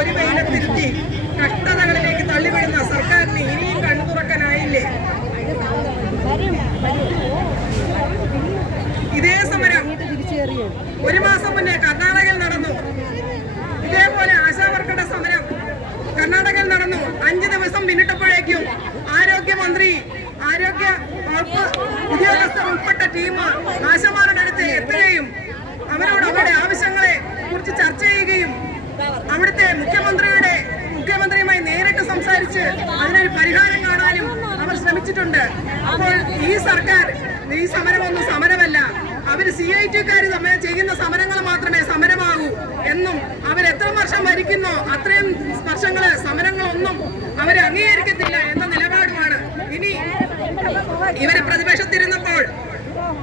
ഒരു വെയിലത്തിരുത്തി കഷ്ടതകളിലേക്ക് തള്ളിവിടുന്ന സർക്കാരിന് ഇനിയും കണ്ണു തുറക്കാനായില്ലേ? ഇതേ സമരം ഒരു മാസം മുന്നേ കർണാടകയിൽ നടന്നു. ഇതേപോലെ ആശാവർക്കരുടെ സമരം കർണാടകയിൽ നടന്നു. അഞ്ച് ദിവസം പിന്നിട്ടപ്പോഴേക്കും ആരോഗ്യമന്ത്രി ആരോഗ്യ വകുപ്പ് ഉദ്യോഗസ്ഥർ ഉൾപ്പെട്ട ടീം ആശമാരുടെ അടുത്ത് എത്തുകയും അവരോട് അവരുടെ ആവശ്യങ്ങളെ സംസാരിച്ച് അതിനൊരു പരിഹാരം കാണാനും അവർ ശ്രമിച്ചിട്ടുണ്ട്. അപ്പോൾ ഈ സർക്കാർ ഈ സമരമൊന്നും സമരമല്ല. അവർ സി ഐ ടിക്കാർ ചെയ്യുന്ന സമരങ്ങൾ മാത്രമേ സമരമാകൂ എന്നും അവർ എത്ര വർഷം ഭരിക്കുന്നോ അത്രയും വർഷങ്ങൾ സമരങ്ങളൊന്നും അവർ അംഗീകരിക്കത്തില്ല എന്ന നിലപാടുമാണ്. ഇനി ഇവരെ പ്രതിപക്ഷത്തിരുന്നപ്പോൾ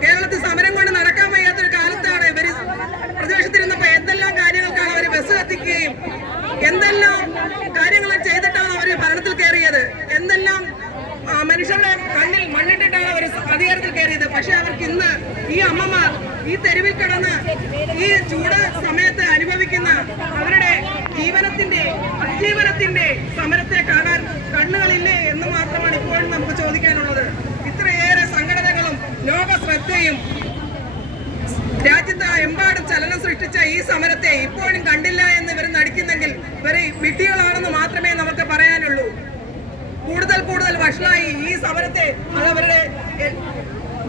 കേരളത്തിൽ സമരം കൊണ്ട് നടക്കാൻ വയ്യാത്തൊരു കാലത്താണ് ഇവർ പ്രതിപക്ഷത്തിരുന്നപ്പോൾ എന്തെല്ലാം കാര്യങ്ങൾക്കാണ് അവർ ബസ് കത്തിക്കുകയും എന്തെല്ലാം കയറിയത്. എന്തെല്ലാം മനുഷ്യരുടെ കണ്ണിൽ മണ്ണിട്ടിട്ടാണ് അവർ അധികാരത്തിൽ കയറിയത്. പക്ഷെ അവർക്ക് ഇന്ന് ഈ അമ്മമാർ ഈ തെരുവിൽ കിടന്ന് ഈ ചൂട് സമയത്ത് അനുഭവിക്കുന്ന അവരുടെ ജീവനത്തിന്റെ അതിജീവനത്തിന്റെ സമരത്തെ കാണാൻ കണ്ണുകളില്ലേ എന്ന് മാത്രമാണ് ഇപ്പോഴും നമുക്ക് ചോദിക്കാനുള്ളത്. ഇത്രയേറെ സംഘടനകളും ലോക ശ്രദ്ധയും രാജ്യത്ത് എമ്പാടും ചലനം സൃഷ്ടിച്ച ഈ സമരത്തെ ഇപ്പോഴും കണ്ടില്ല എന്ന് ഇവർ നടിക്കുന്നെങ്കിൽ ഇവർ വിഡ്ഢികളാണെന്ന് മാത്രമേ കൂടുതൽ വഷളായി ഈ സമരത്തെ അത് അവരുടെ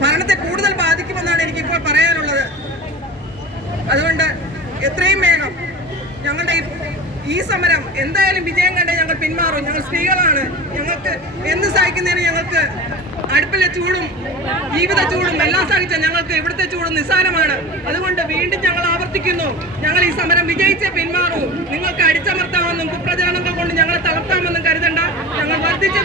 ഭരണത്തെ കൂടുതൽ ബാധിക്കുമെന്നാണ് എനിക്കിപ്പോൾ പറയാനുള്ളത്. അതുകൊണ്ട് എത്രയും വേഗം ഞങ്ങളുടെ ഈ സമരം എന്തായാലും വിജയം കണ്ടേ ഞങ്ങൾ പിന്മാറും. ഞങ്ങൾ സ്ത്രീകളാണ്. ഞങ്ങൾക്ക് എന്ത് സഹിക്കുന്നതിന് ഞങ്ങൾക്ക് അടുപ്പിലെ ചൂടും ജീവിത ചൂടും എല്ലാം സഹിച്ച ഞങ്ങൾക്ക് ഇവിടുത്തെ ചൂടും നിസ്സാരമാണ്. അതുകൊണ്ട് വീണ്ടും ഞങ്ങൾ ആവർത്തിക്കുന്നു. ഞങ്ങൾ ഈ സമരം വിജയിച്ചേ പിന്മാറൂ.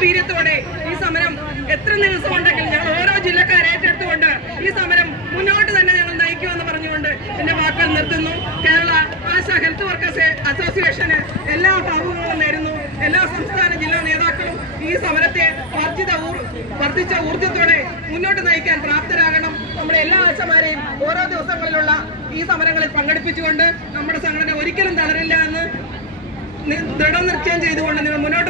വീര്യത്തോടെ ഈ സമരം എത്ര ദിവസം ഉണ്ടെങ്കിൽ ഞങ്ങൾ ഓരോ ജില്ലക്കാരെ ഏറ്റെടുത്തുകൊണ്ട് ഈ സമരം മുന്നോട്ട് തന്നെ ഞങ്ങൾ നയിക്കുമെന്ന് പറഞ്ഞുകൊണ്ട് എന്റെ വാക്കുകൾ നിർത്തുന്നു. കേരള ആശ ഹെൽത്ത് വർക്കേഴ്സ് അസോസിയേഷന് എല്ലാ ഭാവുകളും നേരുന്നു. എല്ലാ സംസ്ഥാന ജില്ലാ നേതാക്കളും ഈ സമരത്തെ വർദ്ധിത വർദ്ധിച്ച ഊർജത്തോടെ മുന്നോട്ട് നയിക്കാൻ പ്രാപ്തരാകണം. നമ്മുടെ എല്ലാ ആശമാരെയും ഓരോ ദിവസങ്ങളിലുള്ള ഈ സമരങ്ങളിൽ പങ്കെടുപ്പിച്ചുകൊണ്ട് നമ്മുടെ സംഘടന ഒരിക്കലും തളരില്ല എന്ന് ദൃഢനിശ്ചയം ചെയ്തുകൊണ്ട് നിങ്ങൾ മുന്നോട്ട്